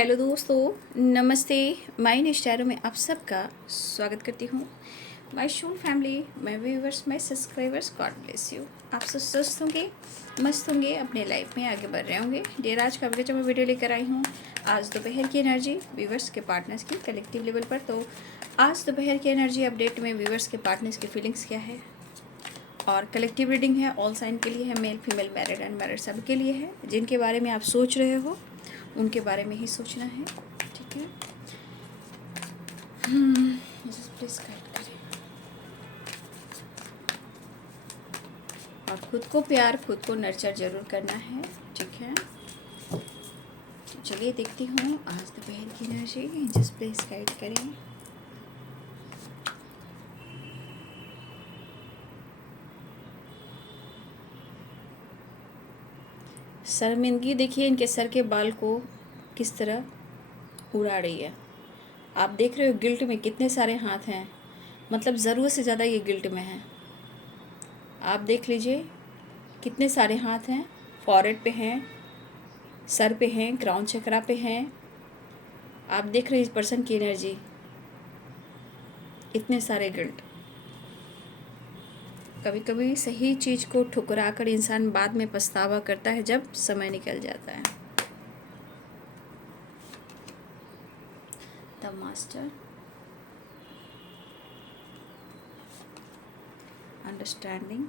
Hello दोस्तों, नमस्ते। My निष्ठारों में आप सबका स्वागत करती हूँ। My whole family, my viewers, my subscribers, God bless you. आप सब स्वस्थ होंगे, मस्त होंगे, अपने लाइफ में आगे बढ़ रहे होंगे। डेर आज का अपडेट मैं वीडियो लेकर आई हूँ। आज दोपहर की एनर्जी व्यूवर्स के पार्टनर्स की कलेक्टिव लेवल पर। तो आज दोपहर की एनर्जी अपडेट में व्यूवर्स के पार्टनर्स की फीलिंग्स क्या है, और कलेक्टिव रीडिंग है, ऑल साइन के लिए है, मेल फीमेल मैरिड अनमैरिड सब के लिए है। जिनके बारे में आप सोच रहे हो उनके बारे में ही सोचना है, ठीक है। प्लीज गाइड करें। और खुद को प्यार, खुद को नर्चर जरूर करना है, ठीक है। चलिए देखती हूँ आज दोपहर की एनर्जी। जस्ट प्लीज गाइड करें। शर्मिंदगी देखिए इनके सर के बाल को किस तरह उड़ा रही है। आप देख रहे हो गिल्ट में कितने सारे हाथ हैं, मतलब ज़रूरत से ज़्यादा ये गिल्ट में है। आप देख लीजिए कितने सारे हाथ हैं, फॉरहेड पे हैं, सर पे हैं, क्राउन चक्रा पे हैं। आप देख रहे हैं इस पर्सन की एनर्जी, इतने सारे गिल्ट। कभी कभी सही चीज़ को ठुकरा कर इंसान बाद में पछतावा करता है जब समय निकल जाता है। The master, understanding,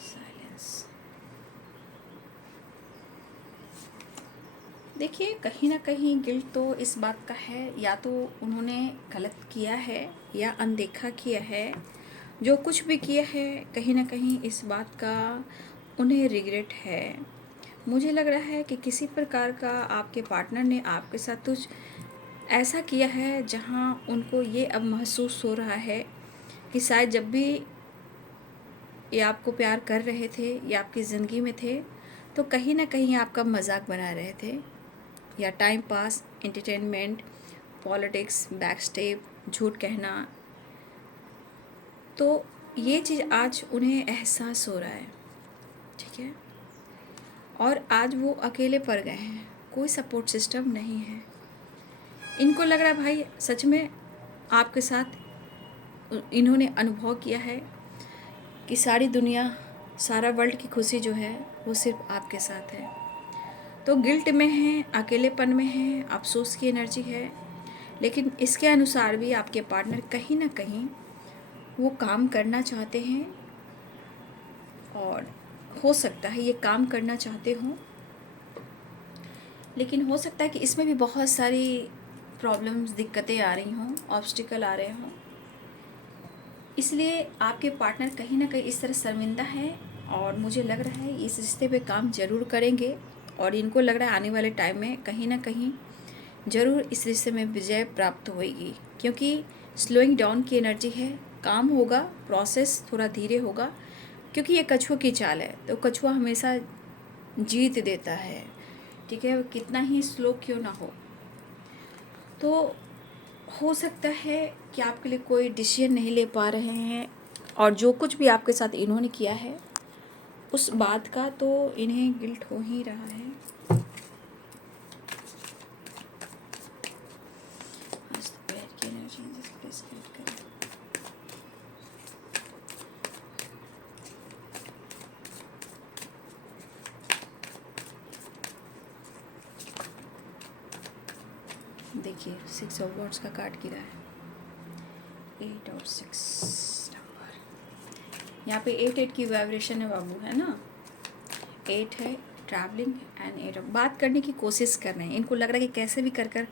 silence. देखिए कहीं ना कहीं गिल्ट तो इस बात का है, या तो उन्होंने गलत किया है या अनदेखा किया है। जो कुछ भी किया है कहीं ना कहीं इस बात का उन्हें रिग्रेट है। मुझे लग रहा है कि किसी प्रकार का आपके पार्टनर ने आपके साथ कुछ ऐसा किया है जहां उनको ये अब महसूस हो रहा है कि शायद जब भी ये आपको प्यार कर रहे थे या आपकी ज़िंदगी में थे तो कहीं ना कहीं आपका मजाक बना रहे थे, या time pass, entertainment, politics, back step, झूठ कहना। तो ये चीज़ आज उन्हें एहसास हो रहा है, ठीक है। और आज वो अकेले पड़ गए हैं, कोई सपोर्ट सिस्टम नहीं है। इनको लग रहा है भाई सच में आपके साथ इन्होंने अनुभव किया है कि सारी दुनिया, सारा वर्ल्ड की खुशी जो है वो सिर्फ आपके साथ है। तो गिल्ट में है, अकेलेपन में है, अफसोस की एनर्जी है। लेकिन इसके अनुसार भी आपके पार्टनर कहीं ना कहीं वो काम करना चाहते हैं, और हो सकता है ये काम करना चाहते हों, लेकिन हो सकता है कि इसमें भी बहुत सारी प्रॉब्लम्स, दिक्कतें आ रही हों, ऑब्स्टिकल आ रहे हों। इसलिए आपके पार्टनर कहीं ना कहीं इस तरह शर्मिंदा है, और मुझे लग रहा है इस रिश्ते पे काम ज़रूर करेंगे। और इनको लग रहा है आने वाले टाइम में कहीं ना कहीं ज़रूर इस रिश्ते में विजय प्राप्त होगी, क्योंकि स्लोइंग डाउन की एनर्जी है। काम होगा, प्रोसेस थोड़ा धीरे होगा, क्योंकि ये कछुआ की चाल है। तो कछुआ हमेशा जीत देता है, ठीक है, कितना ही स्लो क्यों ना हो। तो हो सकता है कि आपके लिए कोई डिसीजन नहीं ले पा रहे हैं, और जो कुछ भी आपके साथ इन्होंने किया है उस बात का तो इन्हें गिल्ट हो ही रहा है। आज दोपहर की एनर्जी प्लीज गाइड करें। देखिए 6 ऑफ वॉन्ड्स का कार्ड गिरा है, 8 और 6 नंबर। यहाँ पे 8 की वाइब्रेशन है बाबू, है ना। 8 है ट्रैवलिंग एंड 8 बात करने की कोशिश कर रहे हैं। इनको लग रहा है कि कैसे भी कर कर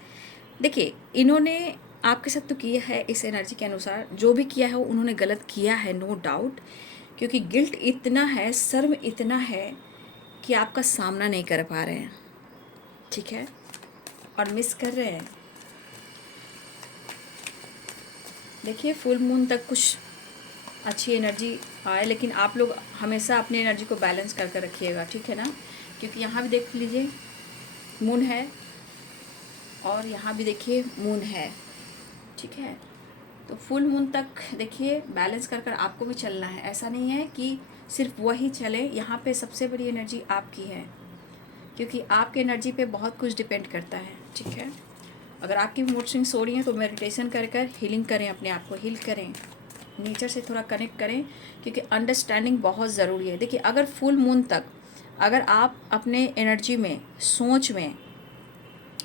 देखिए, इन्होंने आपके साथ तो किया है। इस एनर्जी के अनुसार जो भी किया है वो उन्होंने गलत किया है, नो डाउट, क्योंकि गिल्ट इतना है, शर्म इतना है कि आपका सामना नहीं कर पा रहे हैं, ठीक है, और मिस कर रहे हैं। देखिए फुल मून तक कुछ अच्छी एनर्जी आए, लेकिन आप लोग हमेशा अपनी एनर्जी को बैलेंस करके रखिएगा, ठीक है ना। क्योंकि यहाँ भी देख लीजिए मून है, और यहाँ भी देखिए मून है, ठीक है। तो फुल मून तक देखिए बैलेंस कर कर आपको भी चलना है। ऐसा नहीं है कि सिर्फ वही चले, यहाँ पे सबसे बड़ी एनर्जी आपकी है, क्योंकि आपकी एनर्जी पे बहुत कुछ डिपेंड करता है। ठीक है, अगर आपकी मूड स्विंग्स हो रही हैं तो मेडिटेशन कर कर हीलिंग करें, अपने आप को हील करें, नेचर से थोड़ा कनेक्ट करें, क्योंकि अंडरस्टैंडिंग बहुत ज़रूरी है। देखिए अगर फुल मून तक अगर आप अपने एनर्जी में, सोच में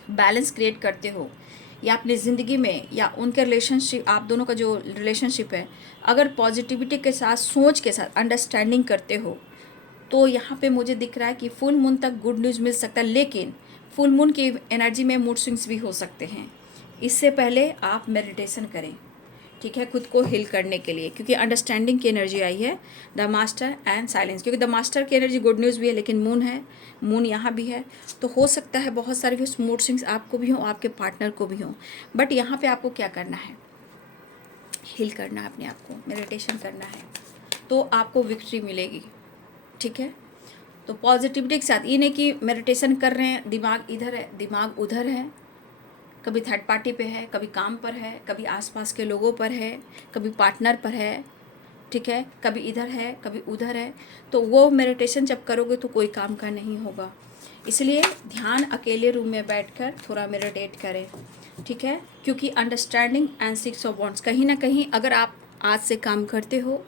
बैलेंस क्रिएट करते हो, या अपनी ज़िंदगी में या उनके रिलेशनशिप, आप दोनों का जो रिलेशनशिप है, अगर पॉजिटिविटी के साथ, सोच के साथ अंडरस्टैंडिंग करते हो, तो यहाँ पे मुझे दिख रहा है कि फुल मून तक गुड न्यूज़ मिल सकता है। लेकिन फुल मून की एनर्जी में मूड स्विंग्स भी हो सकते हैं। इससे पहले आप मेडिटेशन करें, ठीक है, खुद को हील करने के लिए, क्योंकि अंडरस्टैंडिंग की एनर्जी आई है, द मास्टर एंड साइलेंस। क्योंकि द मास्टर की एनर्जी गुड न्यूज़ भी है, लेकिन मून है, मून यहाँ भी है, तो हो सकता है बहुत सारे मूड स्विंग्स आपको भी हों, आपके पार्टनर को भी हों। बट यहाँ पे आपको क्या करना है, हील करना है अपने आप को, मेडिटेशन करना है, तो आपको विक्ट्री मिलेगी। ठीक है, तो पॉजिटिविटी के साथ, ये नहीं कि मेडिटेशन कर रहे हैं दिमाग इधर है दिमाग उधर है, कभी थर्ड पार्टी पे है, कभी काम पर है, कभी आसपास के लोगों पर है, कभी पार्टनर पर है, ठीक है, कभी इधर है कभी उधर है, तो वो मेडिटेशन जब करोगे तो कोई काम का नहीं होगा। इसलिए ध्यान अकेले रूम में बैठकर थोड़ा मेडिटेट करें, ठीक है, क्योंकि अंडरस्टैंडिंग एंड 6 ऑफ वॉन्ड्स, कहीं ना कहीं अगर आप आज से काम करते हो,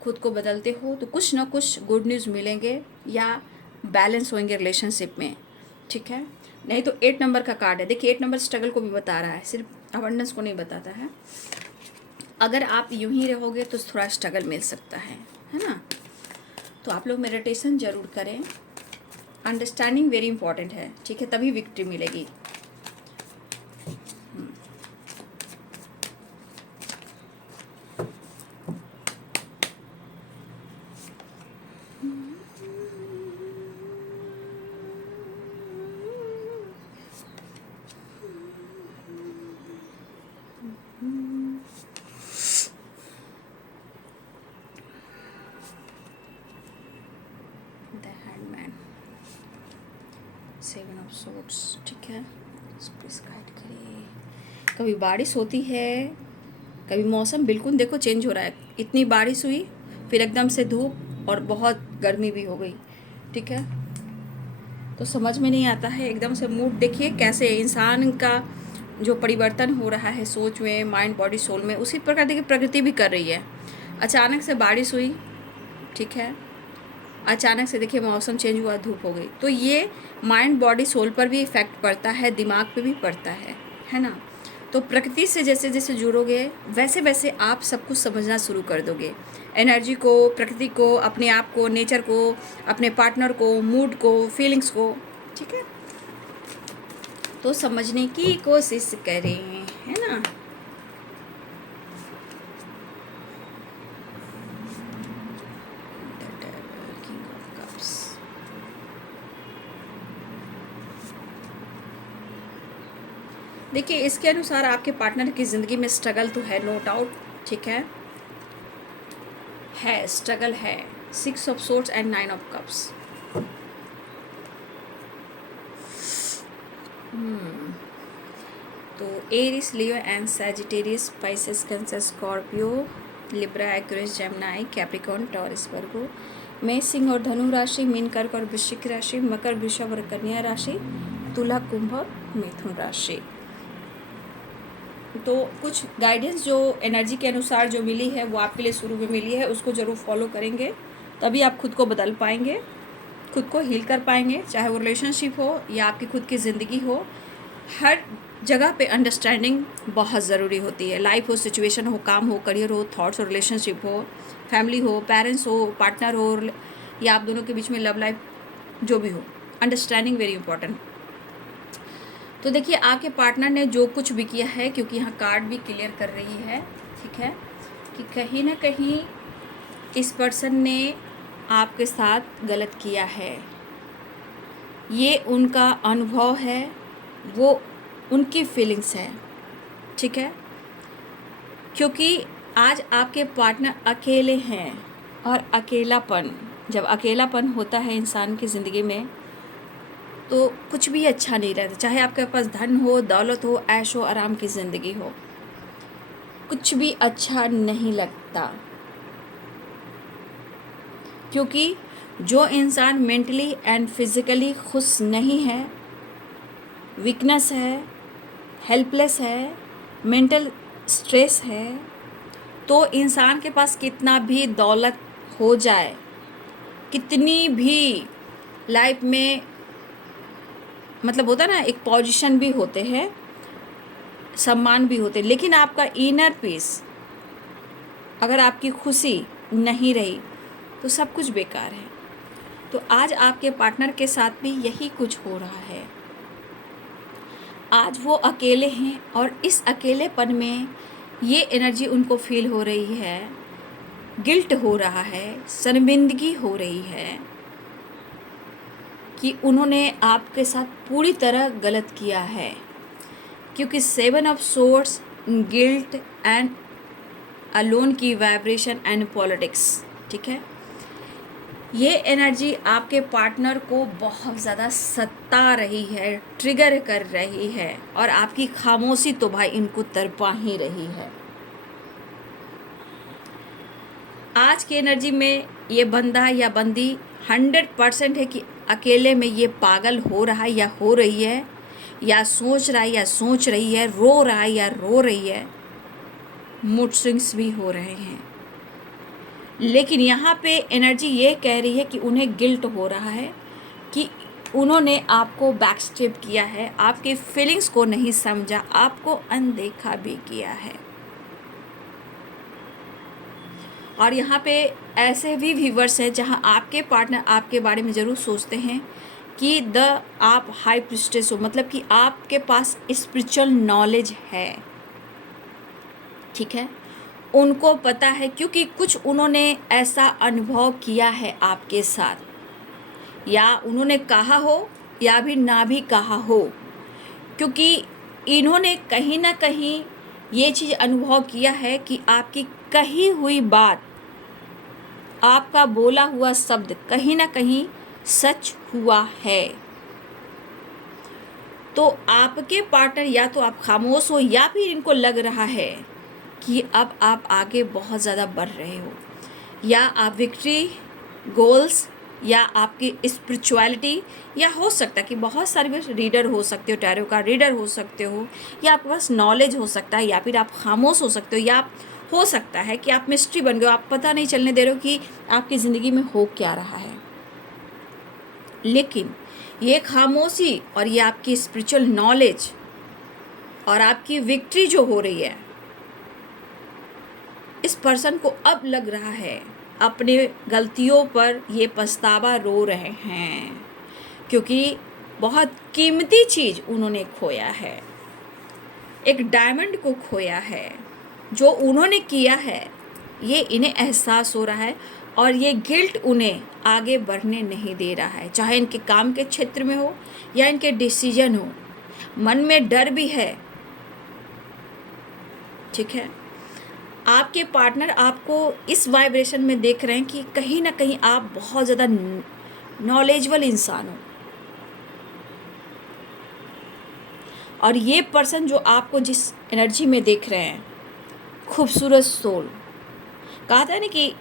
खुद को बदलते हो, तो कुछ ना कुछ गुड न्यूज़ मिलेंगे या बैलेंस होंगे रिलेशनशिप में। ठीक है, नहीं तो 8 नंबर का कार्ड है। देखिए 8 नंबर स्ट्रगल को भी बता रहा है, सिर्फ अबंडेंस को नहीं बताता है। अगर आप यूं ही रहोगे तो थोड़ा स्ट्रगल मिल सकता है ना। तो आप लोग मेडिटेशन ज़रूर करें, अंडरस्टैंडिंग वेरी इंपॉर्टेंट है, ठीक है, तभी विक्ट्री मिलेगी। सेवन ऑफ सोर्ड्स, ठीक है, इसको गाइड करिए। कभी बारिश होती है, कभी मौसम बिल्कुल देखो चेंज हो रहा है, इतनी बारिश हुई फिर एकदम से धूप और बहुत गर्मी भी हो गई। ठीक है, तो समझ में नहीं आता है, एकदम से मूड देखिए कैसे इंसान का जो परिवर्तन हो रहा है सोच में, माइंड बॉडी सोल में, उसी प्रकार देखिए प्रकृति भी कर रही है। अचानक से बारिश हुई, ठीक है, अचानक से देखिए मौसम चेंज हुआ, धूप हो गई, तो ये माइंड बॉडी सोल पर भी इफ़ेक्ट पड़ता है, दिमाग पे भी पड़ता है ना। तो प्रकृति से जैसे जैसे जुड़ोगे वैसे वैसे आप सब कुछ समझना शुरू कर दोगे, एनर्जी को, प्रकृति को, अपने आप को, नेचर को, अपने पार्टनर को, मूड को, फीलिंग्स को। ठीक है, तो समझने की कोशिश करें, है ना। देखिए इसके अनुसार आपके पार्टनर की ज़िंदगी में स्ट्रगल तो है, नो डाउट, ठीक है स्ट्रगल है। 6 of swords and 9 of cups. तो Aries, Leo and Sagittarius, Pisces, Cancer, Scorpio, Libra, Aquarius, Gemini, Capricorn, Taurus, Virgo, मेष, सिंह और धनु राशि, मीन, कर्क और वृश्चिक राशि, मकर, वृषभ और कन्या राशि, तुला, कुंभ और मिथुन राशि। तो कुछ गाइडेंस जो एनर्जी के अनुसार जो मिली है वो आपके लिए शुरू में मिली है, उसको ज़रूर फॉलो करेंगे, तभी आप खुद को बदल पाएंगे, खुद को हील कर पाएंगे, चाहे वो रिलेशनशिप हो या आपकी खुद की ज़िंदगी हो। हर जगह पे अंडरस्टैंडिंग बहुत ज़रूरी होती है, लाइफ हो, सिचुएशन हो, काम हो, करियर हो, थॉट्स हो, रिलेशनशिप हो, फैमिली हो, पेरेंट्स हो, पार्टनर हो, या आप दोनों के बीच में लव लाइफ जो भी हो, अंडरस्टैंडिंग वेरी इंपॉर्टेंट। तो देखिए आपके पार्टनर ने जो कुछ भी किया है, क्योंकि यहाँ कार्ड भी क्लियर कर रही है, ठीक है, कि कहीं ना कहीं इस पर्सन ने आपके साथ गलत किया है, ये उनका अनुभव है, वो उनकी फीलिंग्स है, ठीक है, क्योंकि आज आपके पार्टनर अकेले हैं, और अकेलापन, जब अकेलापन होता है इंसान की ज़िंदगी में तो कुछ भी अच्छा नहीं रहता, चाहे आपके पास धन हो, दौलत हो, ऐशो आराम की ज़िंदगी हो, कुछ भी अच्छा नहीं लगता, क्योंकि जो इंसान मेंटली एंड फिज़िकली खुश नहीं है, वीकनेस है, हेल्पलेस है, मेंटल स्ट्रेस है, तो इंसान के पास कितना भी दौलत हो जाए, कितनी भी लाइफ में मतलब होता है ना, एक पोजीशन भी होते हैं, सम्मान भी होते हैं, लेकिन आपका इनर पीस, अगर आपकी खुशी नहीं रही तो सब कुछ बेकार है। तो आज आपके पार्टनर के साथ भी यही कुछ हो रहा है। आज वो अकेले हैं और इस अकेलेपन में ये एनर्जी उनको फील हो रही है, गिल्ट हो रहा है, शर्मिंदगी हो रही है कि उन्होंने आपके साथ पूरी तरह गलत किया है, क्योंकि 7 of swords, guilt and alone की वाइब्रेशन एंड पॉलिटिक्स, ठीक है। ये एनर्जी आपके पार्टनर को बहुत ज़्यादा सता रही है, ट्रिगर कर रही है, और आपकी खामोशी तो भाई इनको तड़पा ही रही है। आज की एनर्जी में ये बंदा या बंदी 100% है कि अकेले में ये पागल हो रहा है या हो रही है, या सोच रहा है या सोच रही है, रो रहा है या रो रही है, मूड स्विंग्स भी हो रहे हैं। लेकिन यहाँ पे एनर्जी ये कह रही है कि उन्हें गिल्ट हो रहा है कि उन्होंने आपको बैकस्टेप किया है, आपके फीलिंग्स को नहीं समझा, आपको अनदेखा भी किया है। और यहाँ पे ऐसे भी व्यूवर्स हैं जहाँ आपके पार्टनर आपके बारे में ज़रूर सोचते हैं कि आप हाई प्रिस्टेस हो, मतलब कि आपके पास स्पिरिचुअल नॉलेज है, ठीक है। उनको पता है, क्योंकि कुछ उन्होंने ऐसा अनुभव किया है आपके साथ, या उन्होंने कहा हो या भी ना भी कहा हो, क्योंकि इन्होंने कहीं ना कहीं ये चीज़ अनुभव किया है कि आपकी कही हुई बात, आपका बोला हुआ शब्द कहीं ना कहीं सच हुआ है। तो आपके पार्टनर या तो आप खामोश हो, या फिर इनको लग रहा है कि अब आप आगे बहुत ज़्यादा बढ़ रहे हो, या आप विक्ट्री गोल्स, या आपकी स्पिरिचुअलिटी, या हो सकता है कि बहुत सारे रीडर हो सकते हो, टैरो का रीडर हो सकते हो, या आपके पास नॉलेज हो सकता है, या फिर आप खामोश हो सकते हो, या आप हो सकता है कि आप मिस्ट्री बन गए हो, आप पता नहीं चलने दे रहे हो कि आपकी ज़िंदगी में हो क्या रहा है। लेकिन ये खामोशी और ये आपकी स्पिरिचुअल नॉलेज और आपकी विक्ट्री जो हो रही है, इस पर्सन को अब लग रहा है अपने गलतियों पर ये पछतावा रो रहे हैं, क्योंकि बहुत कीमती चीज़ उन्होंने खोया है, एक डायमंड को खोया है। जो उन्होंने किया है ये इन्हें एहसास हो रहा है, और ये गिल्ट उन्हें आगे बढ़ने नहीं दे रहा है, चाहे इनके काम के क्षेत्र में हो या इनके डिसीजन हो। मन में डर भी है, ठीक है। आपके पार्टनर आपको इस वाइब्रेशन में देख रहे हैं कि कहीं ना कहीं आप बहुत ज़्यादा नॉलेजेबल इंसान हो, और ये पर्सन जो आपको जिस एनर्जी में देख रहे हैं, खूबसूरत सोल, कहा था ना कि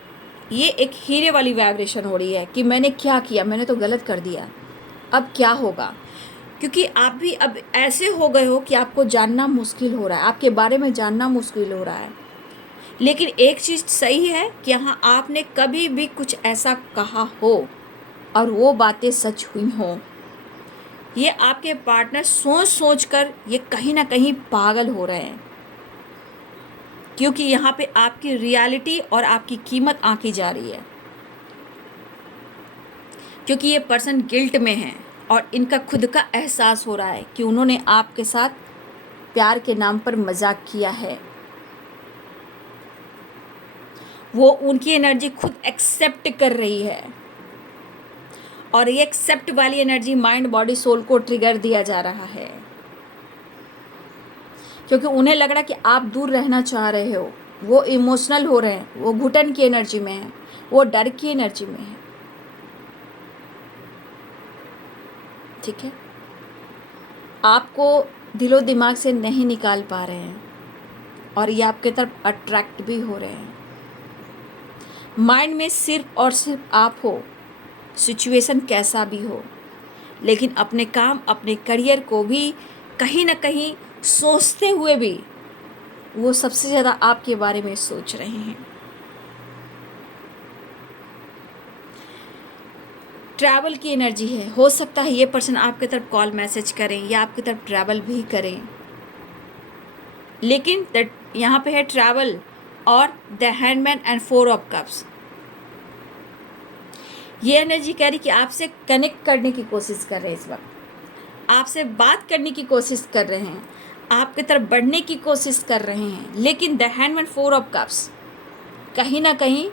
ये एक हीरे वाली वाइब्रेशन हो रही है कि मैंने क्या किया, मैंने तो गलत कर दिया, अब क्या होगा। क्योंकि आप भी अब ऐसे हो गए हो कि आपको जानना मुश्किल हो रहा है, आपके बारे में जानना मुश्किल हो रहा है। लेकिन एक चीज़ सही है कि हाँ, आपने कभी भी कुछ ऐसा कहा हो और वो बातें सच हुई हों, ये आपके पार्टनर सोच सोच कर ये कहीं ना कहीं पागल हो रहे हैं, क्योंकि यहाँ पे आपकी रियलिटी और आपकी कीमत आंकी जा रही है। क्योंकि ये पर्सन गिल्ट में है और इनका खुद का एहसास हो रहा है कि उन्होंने आपके साथ प्यार के नाम पर मजाक किया है। वो उनकी एनर्जी खुद एक्सेप्ट कर रही है, और ये एक्सेप्ट वाली एनर्जी माइंड बॉडी सोल को ट्रिगर दिया जा रहा है, क्योंकि उन्हें लग रहा है कि आप दूर रहना चाह रहे हो। वो इमोशनल हो रहे हैं, वो घुटन की एनर्जी में है, वो डर की एनर्जी में है, ठीक है। आपको दिलो दिमाग से नहीं निकाल पा रहे हैं, और ये आपके तरफ अट्रैक्ट भी हो रहे हैं। माइंड में सिर्फ और सिर्फ आप हो, सिचुएशन कैसा भी हो, लेकिन अपने काम, अपने करियर को भी कहीं ना कहीं सोचते हुए भी वो सबसे ज़्यादा आपके बारे में सोच रहे हैं। ट्रैवल की एनर्जी है। हो सकता है ये पर्सन आपके तरफ कॉल मैसेज करें या आपकी तरफ ट्रैवल भी करें, लेकिन यहाँ पे है ट्रैवल और the handman and 4 of cups. ये एनर्जी कह रही कि आपसे कनेक्ट करने की कोशिश कर रहे हैं, इस वक्त आपसे बात करने की कोशिश कर रहे हैं, आपकी तरफ बढ़ने की कोशिश कर रहे हैं, लेकिन द हैंडमैन 4 ऑफ कप्स कहीं ना कहीं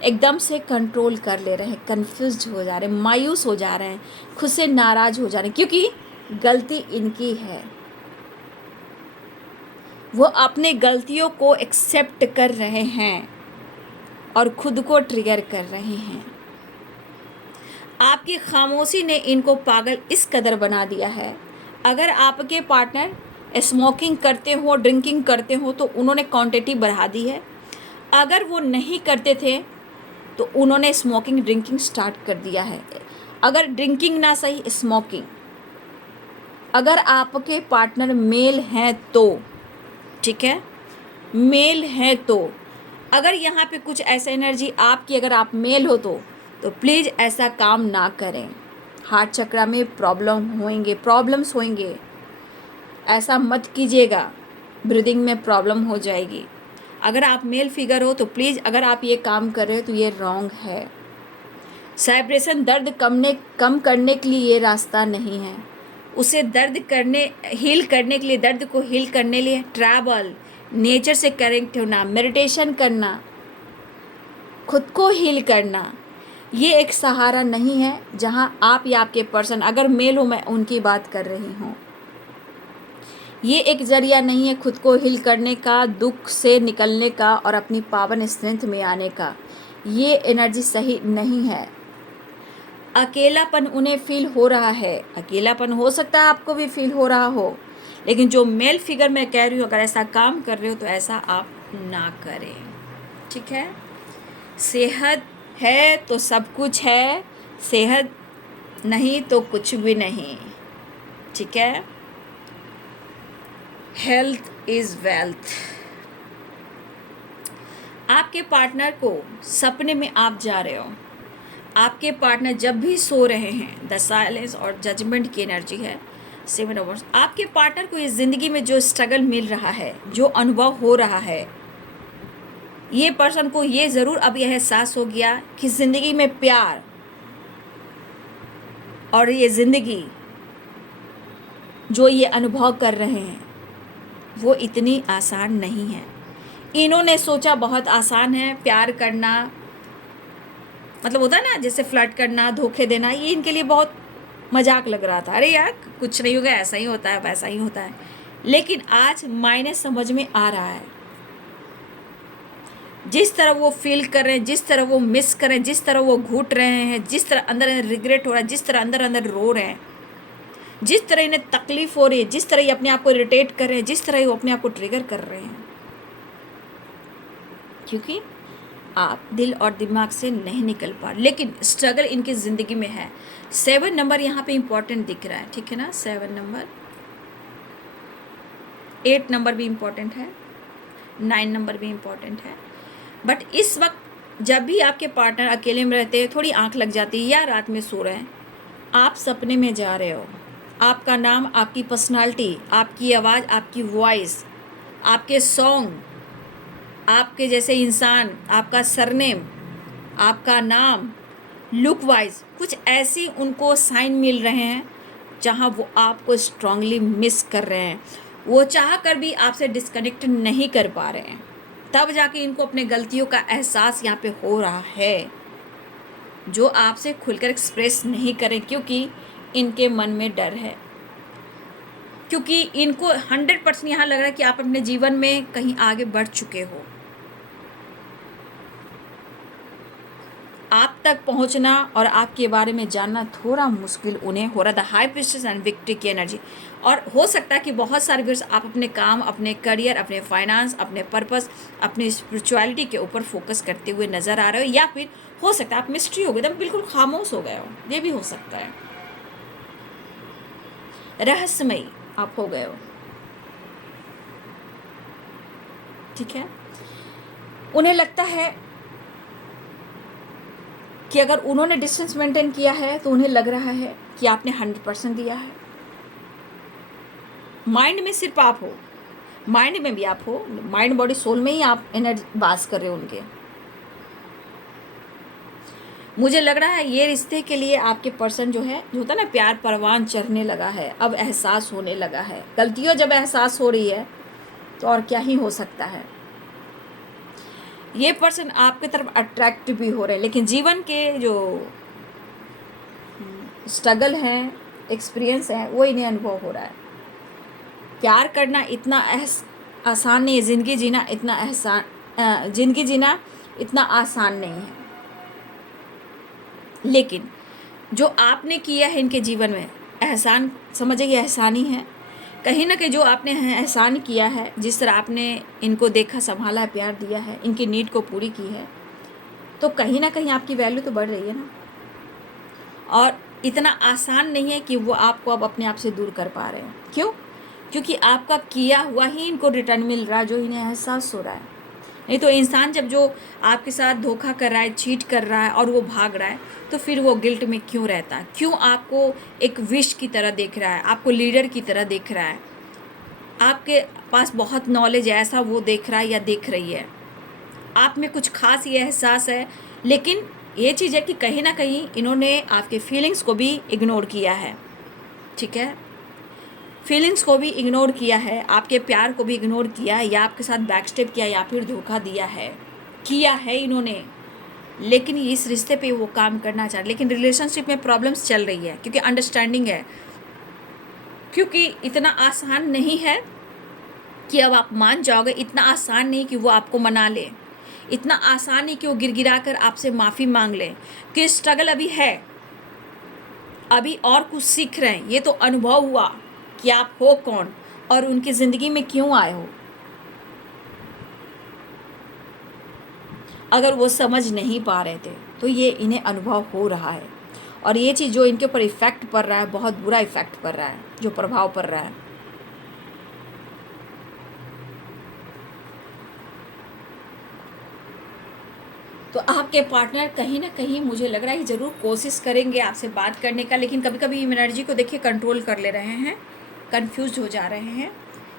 एकदम से कंट्रोल कर ले रहे हैं, कंफ्यूज हो जा रहे हैं, मायूस हो जा रहे हैं, खुद से नाराज हो जा रहे हैं, क्योंकि गलती इनकी है। वो अपने गलतियों को एक्सेप्ट कर रहे हैं और खुद को ट्रिगर कर रहे हैं। आपकी खामोशी ने इनको पागल इस कदर बना दिया है। अगर आपके पार्टनर स्मोकिंग करते हो, ड्रिंकिंग करते हो, तो उन्होंने क्वांटिटी बढ़ा दी है। अगर वो नहीं करते थे तो उन्होंने स्मोकिंग ड्रिंकिंग स्टार्ट कर दिया है। अगर ड्रिंकिंग ना सही, स्मोकिंग। अगर आपके पार्टनर मेल हैं तो, ठीक है, मेल है तो, अगर यहाँ पे कुछ ऐसा एनर्जी आपकी, अगर आप मेल हो तो प्लीज़ ऐसा काम ना करें। हार्ट चक्र में प्रॉब्लम्स होंगे, ऐसा मत कीजिएगा। ब्रीदिंग में प्रॉब्लम हो जाएगी। अगर आप मेल फिगर हो तो प्लीज़, अगर आप ये काम कर रहे हो तो ये रॉन्ग है। सेपरेशन दर्द कम करने के लिए ये रास्ता नहीं है। उसे हील करने के लिए, दर्द को हील करने के लिए ट्रैवल, नेचर से कनेक्ट होना, मेडिटेशन करना, खुद को हील करना, ये एक सहारा नहीं है। जहाँ आप या आपके पर्सन, अगर मेल हो, मैं उनकी बात कर रही हूँ, ये एक ज़रिया नहीं है खुद को हील करने का, दुख से निकलने का और अपनी पावन स्ट्रेंथ में आने का। ये एनर्जी सही नहीं है। अकेलापन उन्हें फील हो रहा है। अकेलापन हो सकता है आपको भी फील हो रहा हो, लेकिन जो मेल फिगर मैं कह रही हूँ, अगर ऐसा काम कर रहे हो तो ऐसा आप ना करें, ठीक है। सेहत है तो सब कुछ है, सेहत नहीं तो कुछ भी नहीं, ठीक है। Health is wealth. आपके पार्टनर को सपने में आप जा रहे हो, आपके पार्टनर जब भी सो रहे हैं, द साइलेंस और जजमेंट की एनर्जी है 7 आवर्स। आपके पार्टनर को इस ज़िंदगी में जो स्ट्रगल मिल रहा है, जो अनुभव हो रहा है, ये पर्सन को ये ज़रूर अब यह एहसास हो गया कि ज़िंदगी में प्यार और ये ज़िंदगी जो ये अनुभव कर रहे हैं वो इतनी आसान नहीं है। इन्होंने सोचा बहुत आसान है प्यार करना, मतलब होता है ना, जैसे फ्लर्ट करना, धोखे देना, ये इनके लिए बहुत मजाक लग रहा था। अरे यार कुछ नहीं होगा, ऐसा ही होता है, वैसा ही होता है। लेकिन आज मायने समझ में आ रहा है। जिस तरह वो फील कर रहे हैं, जिस तरह वो मिस कर रहे हैं, जिस तरह वो घुट रहे हैं, जिस तरह अंदर अंदर रिग्रेट हो रहा है, जिस तरह अंदर अंदर रो रहे हैं, जिस तरह इन्हें तकलीफ हो रही है, जिस तरह ये अपने आप को इरिटेट कर रहे हैं, जिस तरह वो अपने आप को ट्रिगर कर रहे हैं, क्योंकि आप दिल और दिमाग से नहीं निकल पा रहे, लेकिन स्ट्रगल इनकी ज़िंदगी में है। 7 नंबर यहाँ पे इम्पॉर्टेंट दिख रहा है, ठीक है ना। 7 नंबर, 8 नंबर भी इम्पॉर्टेंट है, 9 नंबर भी इम्पॉर्टेंट है। बट इस वक्त जब भी आपके पार्टनर अकेले में रहते हैं, थोड़ी आंख लग जाती है या रात में सो रहे हैं, आप सपने में जा रहे हो, आपका नाम, आपकी पर्सनालिटी, आपकी आवाज़, आपकी वॉइस, आपके सॉन्ग, आपके जैसे इंसान, आपका सरनेम, आपका नाम, लुक वाइज कुछ ऐसी उनको साइन मिल रहे हैं जहां वो आपको स्ट्रांगली मिस कर रहे हैं। वो चाह कर भी आपसे डिस्कनेक्ट नहीं कर पा रहे हैं, तब जाके इनको अपने गलतियों का एहसास यहाँ पे हो रहा है, जो आपसे खुलकर एक्सप्रेस नहीं करें, क्योंकि इनके मन में डर है, क्योंकि इनको 100% यहाँ लग रहा है कि आप अपने जीवन में कहीं आगे बढ़ चुके हो। आप तक पहुंचना और आपके बारे में जानना थोड़ा मुश्किल उन्हें हो रहा था। हाई प्रीस्टेस एंड विक्ट्री की एनर्जी, और हो सकता है कि बहुत सारे व्यूअर्स आप अपने काम, अपने करियर, अपने फाइनेंस, अपने पर्पस, अपनी स्पिरिचुअलिटी के ऊपर फोकस करते हुए नज़र आ रहे हो, या फिर हो सकता है आप मिस्ट्री हो गए, एकदम बिल्कुल खामोश हो गए हो, ये भी हो सकता है। रहस्यमयी आप हो गए हो, ठीक है। उन्हें लगता है कि अगर उन्होंने डिस्टेंस मेंटेन किया है तो उन्हें लग रहा है कि आपने 100% दिया है। माइंड में सिर्फ आप हो, माइंड में भी आप हो, माइंड बॉडी सोल में ही आप एनर्जी बास कर रहे हो उनके। मुझे लग रहा है ये रिश्ते के लिए आपके पर्सन जो है, जो होता है ना प्यार परवान चढ़ने लगा है, अब एहसास होने लगा है। गलतियों जब एहसास हो रही है तो और क्या ही हो सकता है। ये पर्सन आपकी तरफ अट्रैक्ट भी हो रहे हैं, लेकिन जीवन के जो स्ट्रगल हैं, एक्सपीरियंस है, वो इन्हें अनुभव हो रहा है। प्यार करना इतना आसान नहीं है, ज़िंदगी जीना इतना आसान नहीं है। लेकिन जो आपने किया है इनके जीवन में, एहसान समझिए, ये एहसान ही है कहीं ना कहीं। जो आपने एहसान किया है, जिस तरह आपने इनको देखा, संभाला है, प्यार दिया है, इनकी नीड को पूरी की है, तो कहीं ना कहीं आपकी वैल्यू तो बढ़ रही है ना। और इतना आसान नहीं है कि वो आपको अब अपने आप से दूर कर पा रहे हैं। क्यों? क्योंकि आपका किया हुआ ही इनको रिटर्न मिल रहा है, जो इन्हें एहसास हो रहा है। नहीं तो इंसान जब जो आपके साथ धोखा कर रहा है, चीट कर रहा है और वो भाग रहा है, तो फिर वो गिल्ट में क्यों रहता है? क्यों आपको एक विश की तरह देख रहा है, आपको लीडर की तरह देख रहा है, आपके पास बहुत नॉलेज है ऐसा वो देख रहा है या देख रही है, आप में कुछ खास ये एहसास है। लेकिन ये चीज़ है कि कहीं ना कहीं इन्होंने आपके फीलिंग्स को भी इग्नोर किया है, ठीक है। फीलिंग्स को भी इग्नोर किया है, आपके प्यार को भी इग्नोर किया है, या आपके साथ बैकस्टेप किया, या फिर धोखा दिया है इन्होंने। लेकिन इस रिश्ते पे वो काम करना चाह रहे, लेकिन रिलेशनशिप में प्रॉब्लम्स चल रही है, क्योंकि अंडरस्टैंडिंग है, क्योंकि इतना आसान नहीं है कि अब आप मान जाओगे, इतना आसान नहीं कि वो आपको मना ले, इतना आसान नहीं कि वो गिड़गिड़ा कर आपसे माफ़ी मांग ले, कि स्ट्रगल अभी है, अभी और कुछ सीख रहे हैं। ये तो अनुभव हुआ कि आप हो कौन और उनकी ज़िंदगी में क्यों आए हो। अगर वो समझ नहीं पा रहे थे तो ये इन्हें अनुभव हो रहा है, और ये चीज़ जो इनके ऊपर इफ़ेक्ट पड़ रहा है, बहुत बुरा इफ़ेक्ट पड़ रहा है, जो प्रभाव पड़ रहा है। तो आपके पार्टनर कहीं ना कहीं मुझे लग रहा है ज़रूर कोशिश करेंगे आपसे बात करने का, लेकिन कभी कभी एनर्जी को देखिए कंट्रोल कर ले रहे हैं, कंफ्यूज हो जा रहे हैं,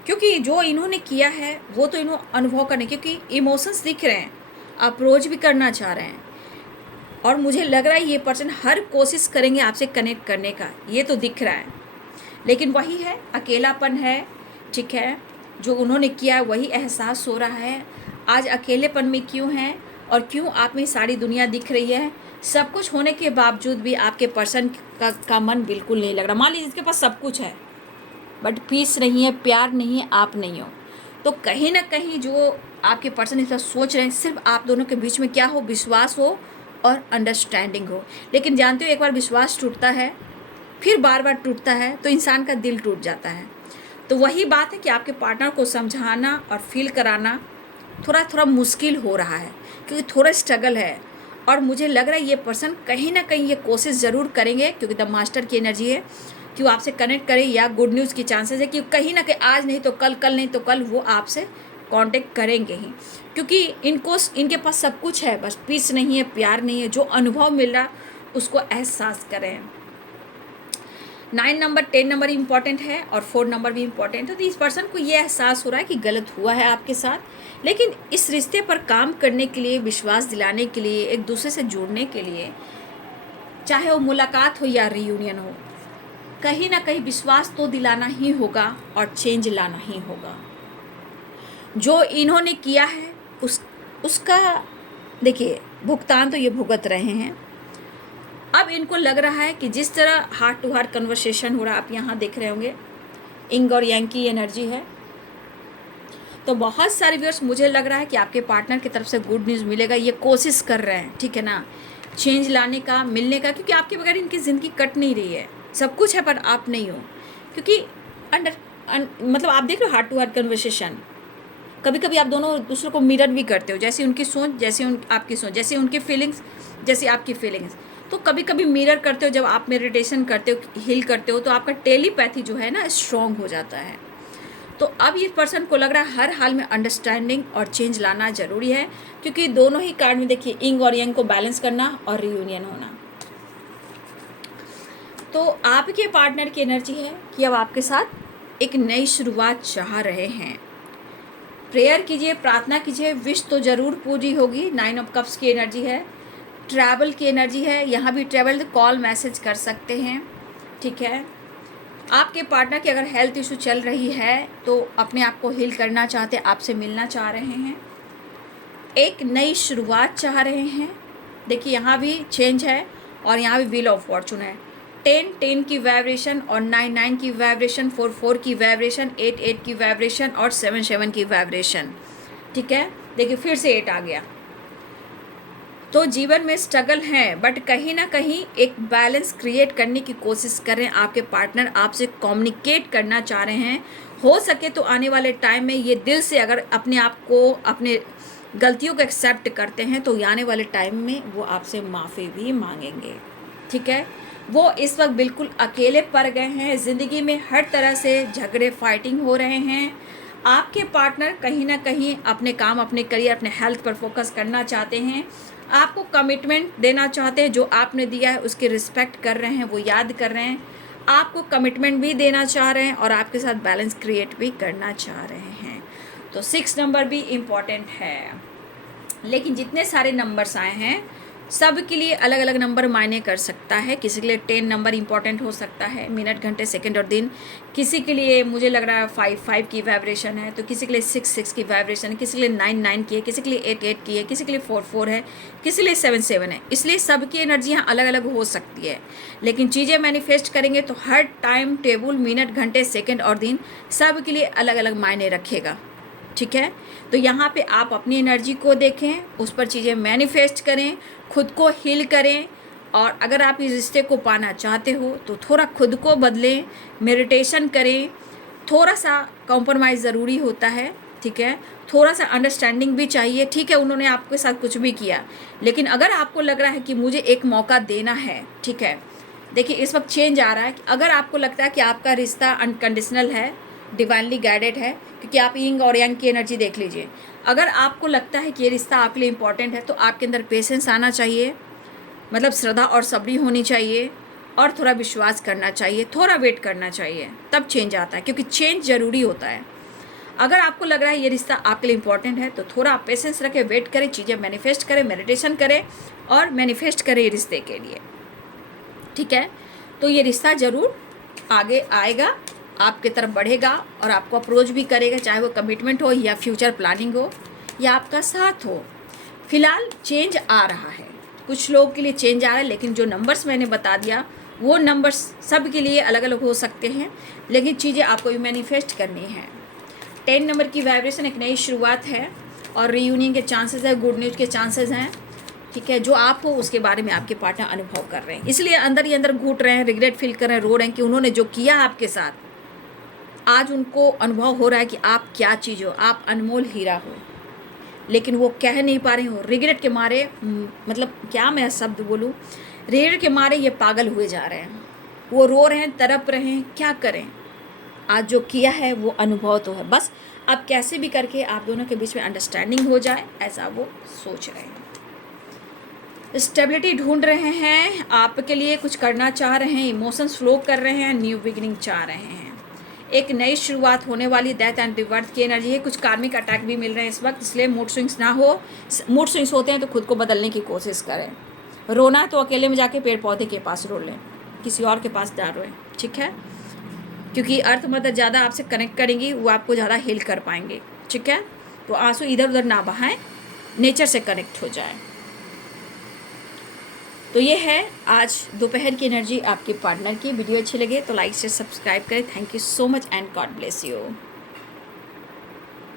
क्योंकि जो इन्होंने किया है वो तो इन्होंने अनुभव करने, क्योंकि इमोशंस दिख रहे हैं, अप्रोच भी करना चाह रहे हैं, और मुझे लग रहा है ये पर्सन हर कोशिश करेंगे आपसे कनेक्ट करने का, ये तो दिख रहा है। लेकिन वही है, अकेलापन है, ठीक है, जो उन्होंने किया है वही एहसास हो रहा है। आज अकेलेपन में क्यों हैं और क्यों आप में सारी दुनिया दिख रही है, सब कुछ होने के बावजूद भी आपके पर्सन का मन बिल्कुल नहीं लग रहा। मान लीजिए इसके पास सब कुछ है बट पीस नहीं है, प्यार नहीं है, आप नहीं हो, तो कहीं ना कहीं जो आपके पर्सन इस पर सोच रहे हैं, सिर्फ आप दोनों के बीच में क्या हो, विश्वास हो और अंडरस्टैंडिंग हो। लेकिन जानते हो, एक बार विश्वास टूटता है फिर बार बार टूटता है तो इंसान का दिल टूट जाता है। तो वही बात है कि आपके पार्टनर को समझाना और फील कराना थोड़ा थोड़ा मुश्किल हो रहा है, क्योंकि थोड़ा स्ट्रगल है। और मुझे लग रहा है ये पर्सन कहीं ना कहीं ये कोशिश ज़रूर करेंगे, क्योंकि द मास्टर की एनर्जी है कि वो आपसे कनेक्ट करें, या गुड न्यूज़ की चांसेस है कि कहीं ना कहीं आज नहीं तो कल, कल नहीं तो कल वो आपसे कांटेक्ट करेंगे ही, क्योंकि इनके पास सब कुछ है, बस पीस नहीं है, प्यार नहीं है। जो अनुभव मिल रहा उसको एहसास करें। 9 नंबर 10 नंबर इम्पॉर्टेंट है और 4 नंबर भी इम्पॉर्टेंट है। तो इस पर्सन को ये एहसास हो रहा है कि गलत हुआ है आपके साथ, लेकिन इस रिश्ते पर काम करने के लिए, विश्वास दिलाने के लिए, एक दूसरे से जुड़ने के लिए, चाहे वो मुलाकात हो या रियूनियन हो, कहीं ना कहीं विश्वास तो दिलाना ही होगा और चेंज लाना ही होगा। जो इन्होंने किया है उसका देखिए भुगतान तो ये भुगत रहे हैं। अब इनको लग रहा है कि जिस तरह हार्ट टू हार्ट कन्वर्सेशन हो रहा है, आप यहाँ देख रहे होंगे, इंग और यांग की एनर्जी है, तो बहुत सारे व्यूअर्स मुझे लग रहा है कि आपके पार्टनर की तरफ से गुड न्यूज़ मिलेगा, ये कोशिश कर रहे हैं, ठीक है ना। चेंज लाने का, मिलने का, क्योंकि आपके बगैर इनकी ज़िंदगी कट नहीं रही है। सब कुछ है पर आप नहीं हो, क्योंकि मतलब आप देख रहे हो हार्ट टू हार्ट कन्वर्सेशन, कभी कभी आप दोनों दूसरों को मिरर भी करते हो, जैसे उनकी सोच जैसे आपकी सोच, जैसे उनकी फीलिंग्स जैसे आपकी फीलिंग्स। तो कभी कभी मिरर करते हो, जब आप मेडिटेशन करते हो, हील करते हो, तो आपका टेलीपैथी जो है ना स्ट्रॉन्ग हो जाता है। तो अब इस पर्सन को लग रहा है हर हाल में अंडरस्टैंडिंग और चेंज लाना जरूरी है, क्योंकि दोनों ही कार्ड में देखिए इंग और यंग को बैलेंस करना और रियूनियन होना। तो आपके पार्टनर की एनर्जी है कि अब आपके साथ एक नई शुरुआत चाह रहे हैं। प्रेयर कीजिए, प्रार्थना कीजिए, विश तो ज़रूर पूरी होगी। 9 ऑफ कप्स की एनर्जी है, ट्रैवल की एनर्जी है, यहाँ भी ट्रैवल कॉल मैसेज कर सकते हैं, ठीक है। आपके पार्टनर की अगर हेल्थ इशू चल रही है तो अपने आप को हील करना चाहते, आपसे मिलना चाह रहे हैं, एक नई शुरुआत चाह रहे हैं। देखिए यहाँ भी चेंज है और यहाँ भी व्हील ऑफ फॉर्चून है। 10 की वाइब्रेशन और 9 की वाइब्रेशन, 4 की वाइब्रेशन, 8 की वाइब्रेशन और 7 की वाइब्रेशन, ठीक है। देखिए फिर से 8 आ गया। तो जीवन में स्ट्रगल है, बट कहीं ना कहीं एक बैलेंस क्रिएट करने की कोशिश कर रहे हैं। आपके पार्टनर आपसे कम्युनिकेट करना चाह रहे हैं। हो सके तो आने वाले टाइम में ये दिल से अगर अपने आप को, अपने गलतियों को एक्सेप्ट करते हैं तो आने वाले टाइम में वो आपसे माफ़ी भी मांगेंगे, ठीक है। वो इस वक्त बिल्कुल अकेले पड़ गए हैं, ज़िंदगी में हर तरह से झगड़े फाइटिंग हो रहे हैं। आपके पार्टनर कहीं ना कहीं अपने काम, अपने करियर, अपने हेल्थ पर फोकस करना चाहते हैं। आपको कमिटमेंट देना चाहते हैं, जो आपने दिया है उसकी रिस्पेक्ट कर रहे हैं, वो याद कर रहे हैं। आपको कमिटमेंट भी देना चाह रहे हैं और आपके साथ बैलेंस क्रिएट भी करना चाह रहे हैं। तो 6 नंबर भी इम्पॉर्टेंट है, लेकिन जितने सारे नंबर्स आए हैं सब के लिए अलग अलग नंबर मायने कर सकता है। किसी के लिए 10 नंबर इंपॉर्टेंट हो सकता है, मिनट, घंटे, सेकंड और दिन। किसी के लिए मुझे लग रहा है 5 की वाइब्रेशन है, तो किसी के लिए 6 की वाइब्रेशन है, किसी के लिए 9 की है, किसी के लिए 8 की है, किसी के लिए 4 है, किसी के लिए 7 है। इसलिए सबकी एनर्जियाँ अलग अलग हो सकती है, लेकिन चीज़ें मैनिफेस्ट करेंगे तो हर टाइम टेबल, मिनट, घंटे, सेकेंड और दिन सब के लिए अलग अलग मायने रखेगा, ठीक है। तो यहाँ पे आप अपनी एनर्जी को देखें, उस पर चीज़ें मैनिफेस्ट करें, खुद को हील करें। और अगर आप इस रिश्ते को पाना चाहते हो तो थोड़ा खुद को बदलें, मेडिटेशन करें, थोड़ा सा कॉम्प्रोमाइज़ ज़रूरी होता है, ठीक है। थोड़ा सा अंडरस्टैंडिंग भी चाहिए, ठीक है। उन्होंने आपके साथ कुछ भी किया, लेकिन अगर आपको लग रहा है कि मुझे एक मौका देना है, ठीक है। देखिए इस वक्त चेंज आ रहा है। अगर आपको लगता है कि आपका रिश्ता अनकंडीशनल है, डिवाइनली गाइडेड है, क्योंकि आप यिंग और यांग की एनर्जी देख लीजिए। अगर आपको लगता है कि ये रिश्ता आपके लिए इम्पॉर्टेंट है तो आपके अंदर पेशेंस आना चाहिए, मतलब श्रद्धा और सब्री होनी चाहिए, और थोड़ा विश्वास करना चाहिए, थोड़ा वेट करना चाहिए, तब चेंज आता है, क्योंकि चेंज ज़रूरी होता है। अगर आपको लग रहा है ये रिश्ता आपके लिए इम्पॉर्टेंट है तो थोड़ा आप पेशेंस रखें, वेट करें, चीज़ें मैनिफेस्ट करें, मेडिटेशन करें और मैनिफेस्ट करें ये रिश्ते के लिए, ठीक है। तो ये रिश्ता ज़रूर आगे आएगा, आपके तरफ बढ़ेगा और आपको अप्रोच भी करेगा, चाहे वो कमिटमेंट हो या फ्यूचर प्लानिंग हो या आपका साथ हो। फिलहाल चेंज आ रहा है, कुछ लोगों के लिए चेंज आ रहा है, लेकिन जो नंबर्स मैंने बता दिया वो नंबर्स सब के लिए अलग अलग हो सकते हैं, लेकिन चीज़ें आपको भी मैनिफेस्ट करनी है। 10 नंबर की वाइब्रेशन एक नई शुरुआत है और रीयूनियन के चांसेस है, गुड न्यूज़ के चांसेस हैं, ठीक है। जो आप हो उसके बारे में आपके पार्टनर अनुभव कर रहे हैं, इसलिए अंदर ही अंदर घूट रहे हैं, रिग्रेट फील कर रहे हैं, रो रहे हैं कि उन्होंने जो किया आपके साथ, आज उनको अनुभव हो रहा है कि आप क्या चीज़ हो, आप अनमोल हीरा हो, लेकिन वो कह नहीं पा रहे हो रिग्रेट के मारे। मतलब क्या मैं शब्द बोलूँ, रिग्रेट के मारे ये पागल हुए जा रहे हैं, वो रो रहे हैं, तड़प रहे हैं, क्या करें। आज जो किया है वो अनुभव तो है, बस अब कैसे भी करके आप दोनों के बीच में अंडरस्टैंडिंग हो जाए, ऐसा वो सोच रहे हैं। स्टेबिलिटी ढूंढ रहे हैं, आपके लिए कुछ करना चाह रहे हैं, इमोशंस फ्लो कर रहे हैं, न्यू बिगिनिंग चाह रहे हैं, एक नई शुरुआत होने वाली, डेथ एंड रिबर्थ की एनर्जी है। कुछ कार्मिक अटैक भी मिल रहे हैं इस वक्त, इसलिए मूड स्विंग्स ना हो। मूड स्विंग्स होते हैं तो खुद को बदलने की कोशिश करें। रोना है तो अकेले में जाके पेड़ पौधे के पास रो लें, किसी और के पास ना रोएं, ठीक है। क्योंकि अर्थ मदर ज़्यादा आपसे कनेक्ट करेंगी, वो आपको ज़्यादा हील कर पाएंगे, ठीक है। तो आंसू इधर उधर ना बहाएं, नेचर से कनेक्ट हो जाए। तो ये है आज दोपहर की एनर्जी आपके पार्टनर की। वीडियो अच्छी लगे तो लाइक से सब्सक्राइब करें। Thank you so much and God bless you.